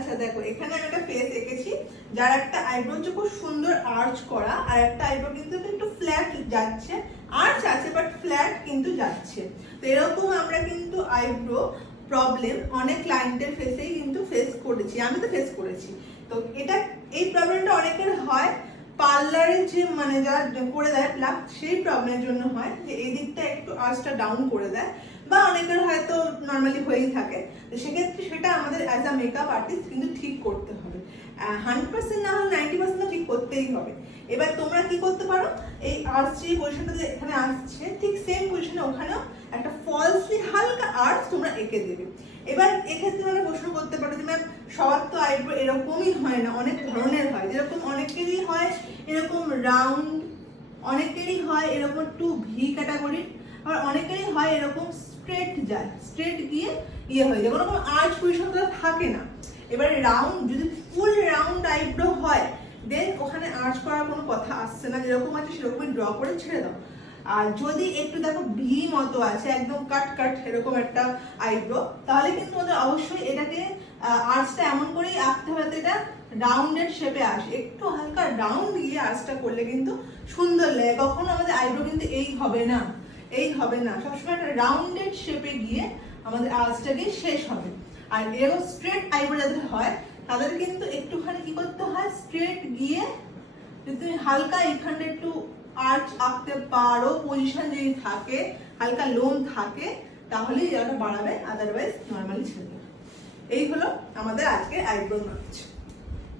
আচ্ছা দেখো, এখানে আমি একটা ফেস এঁকেছি যার একটা আইব্রো হচ্ছে খুব সুন্দর আর্চ করা, আর একটা আইব্রো কিন্তু একটু ফ্ল্যাট যাচ্ছে, আর্চ আছে বাট ফ্ল্যাট কিন্তু যাচ্ছে। তো এরকম আমরা কিন্তু আইব্রো প্রবলেম অনেক ক্লায়েন্টের ফেসেই কিন্তু ফেস করেছি, আমি তো ফেস করেছি। তো এই প্রবলেমটা অনেকের হয় পার্লারের যে মানে যারা করে দেয় প্লাক, সেই প্রবলেমের জন্য হয় যে এই দিকটা একটু আর্চটা ডাউন করে দেয়, বা অনেকের হয়তো নর্মালি হয়েই থাকে। তো সেক্ষেত্রে সেটা আমাদের অ্যাজ আ মেকআপ আর্টিস্ট কিন্তু ঠিক করতে হবে, 100% না হলে 90% ঠিক করতেই হবে। এবার তোমরা কি করতে পারো, এই আর্চ যে পজিশনটা এখানে আসছে ঠিক সেম পজিশনে ওখানেও একটা ফলসলি হালকা আর্চ তোমরা এঁকে দেবে। এবার এক্ষেত্রে তোমরা প্রশ্ন করতে পারো যে ম্যাম সবার তো আইব্রো এরকমই হয় না, অনেক ধরনের হয়, যেরকম অনেকেরই হয় এরকম রাউন্ড, অনেকেরই হয় এরকম একটু ভি ক্যাটাগরি, আবার অনেকেরই হয় এরকম স্ট্রেট যায়, স্ট্রেট গিয়ে হয়ে যায়, কোনো আর্চ পজিশন থাকে না। এবারে রাউন্ড যদি ফুল রাউন্ড আইব্রো হয় দেন ওখানে আর্চ করার কোনো কথা আসছে না, যেরকম আছে সেরকমই ড্র করে ছেড়ে দাও। আর যদি একটু দেখো ভি মতো আছে একদম কাট কাট এরকম একটা আইব্রো, তাহলে কিন্তু ওদের অবশ্যই এটাকে আর্চটা এমন করেই আঁকতে হবে এটা রাউন্ডেড শেপে আসে, একটু হালকা রাউন্ড দিয়ে আর্চটা করলে কিন্তু সুন্দর লাগে। কখনো আমাদের আইব্রো কিন্তু এই হবে না, সবসময় একটা রাউন্ডেড শেপে গিয়ে আমাদের আর্চটা গিয়ে শেষ হবে। আর এরকম স্ট্রেট আইব্রো যাদের হয় তাদের কিন্তু একটুখানি কি করতে হয়, স্ট্রেট গিয়ে যদি তুমি হালকা এখানে একটু আর্চ আঁকতে পারো, পজিশন যদি থাকে, হালকা লোম থাকে, তাহলেই এটা বাড়াবে, আদারওয়াইজ নর্মালি ছেড়ে দেবে। এই হলো আমাদের আজকে আইব্রো নাচ।